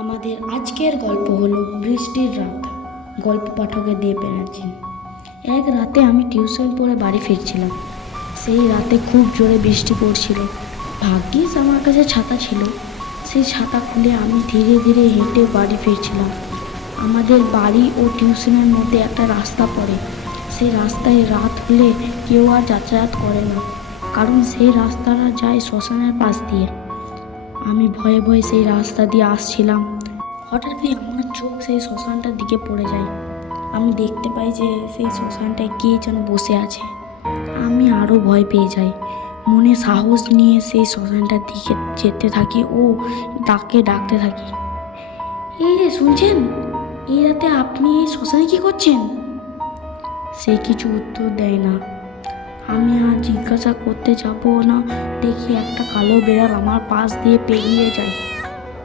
আমাদের আজকের গল্প হলো বৃষ্টির রাত। গল্প পাঠকের দেব ব্যানার্জি। এক রাতে আমি টিউশন পড়ে বাড়ি ফিরছিলাম। সেই রাতে খুব জোরে বৃষ্টি পড়ছিল। ভাগ্যিস আমার কাছে ছাতা ছিল। সেই ছাতা খুলে আমি ধীরে ধীরে হেঁটে বাড়ি ফিরছিলাম। আমাদের বাড়ি ও টিউশনের মধ্যে একটা রাস্তা পড়ে। সেই রাস্তায় রাত হলে কেউ আর যাতায়াত করে না, কারণ সেই রাস্তাটা যায় শ্মশানের পাশ দিয়ে। আমি ভয়ে ভয়ে সেই রাস্তা দিয়ে আসছিলাম। হঠাৎই আমার চোখ সেই শ্মশানটার দিকে পড়ে যায়। আমি দেখতে পাই যে সেই শ্মশানটায় কে যেন বসে আছে। আমি আরও ভয় পেয়ে যাই। মনে সাহস নিয়ে সেই শ্মশানটার দিকে যেতে থাকি ও তাকে ডাকতে থাকি, এই যে শুনছেন, এই রাতে আপনি এই শ্মশানে কী করছেন? সে কিছু উত্তর দেয় না। আমি আর জিজ্ঞাসা করতে যাব না, দেখি একটা কালো বেড়াল আমার পাশ দিয়ে পেরিয়ে যায়।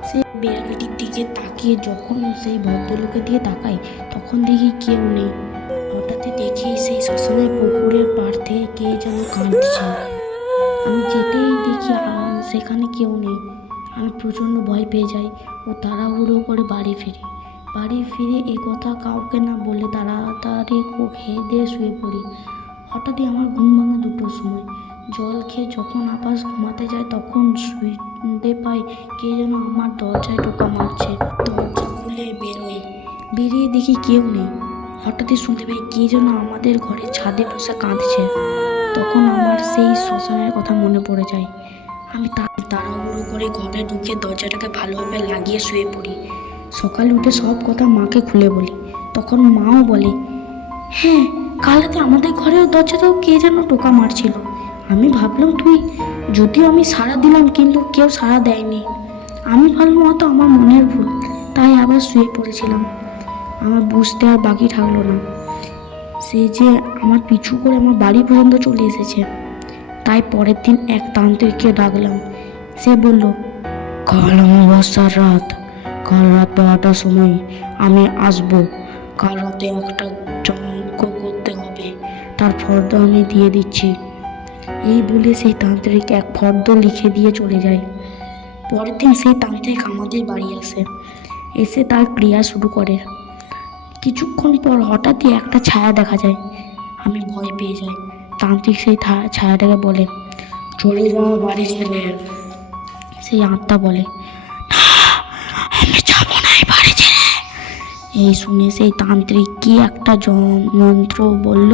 সেই বেড়ালটির দিকে তাকিয়ে যখন সেই ভদ্রলোকের দিকে তাকাই, তখন দেখি কেউ নেই। হঠাৎই দেখি সেই শ্মশানের পুকুরের পাড় থেকে কে যেন কাঁদছে। আমি যেতেই দেখি সেখানে কেউ নেই। আমি প্রচণ্ড ভয় পেয়ে যাই ও তাড়াহুড়ো করে বাড়ি ফিরে এ কথা কাউকে না বলে তাড়াতাড়ি খেয়ে দিয়ে শুয়ে পড়ি। হঠাৎই আমার ঘুম ভাঙে 2টোর সময়। জল খেয়ে যখন আবার ঘুমাতে যায় তখন শুনতে পাই কে যেন আমার দরজায় টোকা মারছে। দরজা খুলে বেরিয়ে দেখি কেউ নেই। হঠাৎই শুনতে পাই কে যেন আমাদের ঘরের ছাদে বসে কাঁদছে। তখন আমার সেই শ্মশানের কথা মনে পড়ে যায়। আমি তাড়াহুড়ো করে ঘরে ঢুকে দরজাটাকে ভালোভাবে লাগিয়ে শুয়ে পড়ি। সকালে উঠে সব কথা মাকে খুলে বলি। তখন মাও বলে, হ্যাঁ, কাল রাতে আমাদের ঘরেও দরজাটাও কে যেন টোকা মারছিল। আমি ভাবলাম তুই, যদিও আমি সাড়া দিলাম কিন্তু কেউ সাড়া দেয়নি। আমি ভাবলাম হয়তো আমার মনের ভুল, তাই আবার শুয়ে পড়েছিলাম। আমার বুঝতে আর বাকি থাকলো না, সে যে আমার পিছু করে আমার বাড়ি পর্যন্ত চলে এসেছে। তাই পরের দিন এক তান্ত্রিককে ডাকলাম। সে বলল, কাল অমাবস্যার রাত, কাল রাত 12টার সময় আমি আসবো। কাল রাতে একটা যজ্ঞ করতে হবে, তার ফর্দ আমি দিয়ে দিচ্ছি। এই বলে সেই তান্ত্রিক এক ফর্দ লিখে দিয়ে চলে যায়। পরের দিন সেই তান্ত্রিক আমাদের বাড়ি আসে, এসে তার ক্রিয়া শুরু করে। কিছুক্ষণ পর হঠাৎই একটা ছায়া দেখা যায়। আমি ভয় পেয়ে যাই। তান্ত্রিক সেই ছায়াটাকে বলে, চলে যাওয়া বাড়ি ছেড়ে। সেই আত্মা বলে, না, আমি যাবো না এই বাড়ি ছেড়ে। এই শুনে সেই তান্ত্রিক কি একটা মন্ত্র বলল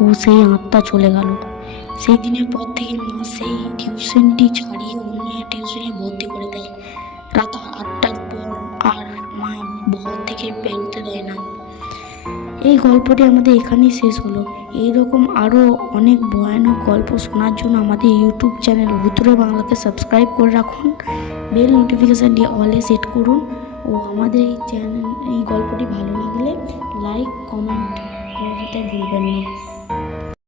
ও সেই আত্মা চলে গেল। সেই দিনের পর থেকে মা সেই টিউশনটি ছাড়িয়ে অন্য টিউশনে ভর্তি করে দেয়। রাত 8টার পর আর মা ঘর থেকে বেরোতে দেয় না। এই গল্পটি আমাদের এখানেই শেষ হলো। এইরকম আরও অনেক ভয়ানক গল্প শোনার জন্য আমাদের ইউটিউব চ্যানেল ভুতুড়ে বাংলাকে সাবস্ক্রাইব করে রাখুন। বেল নোটিফিকেশান দিয়ে অলে সেট করুন। ও আমাদের এই গল্পটি ভালো লাগলে লাইক কমেন্ট করতে ভুলবেন না।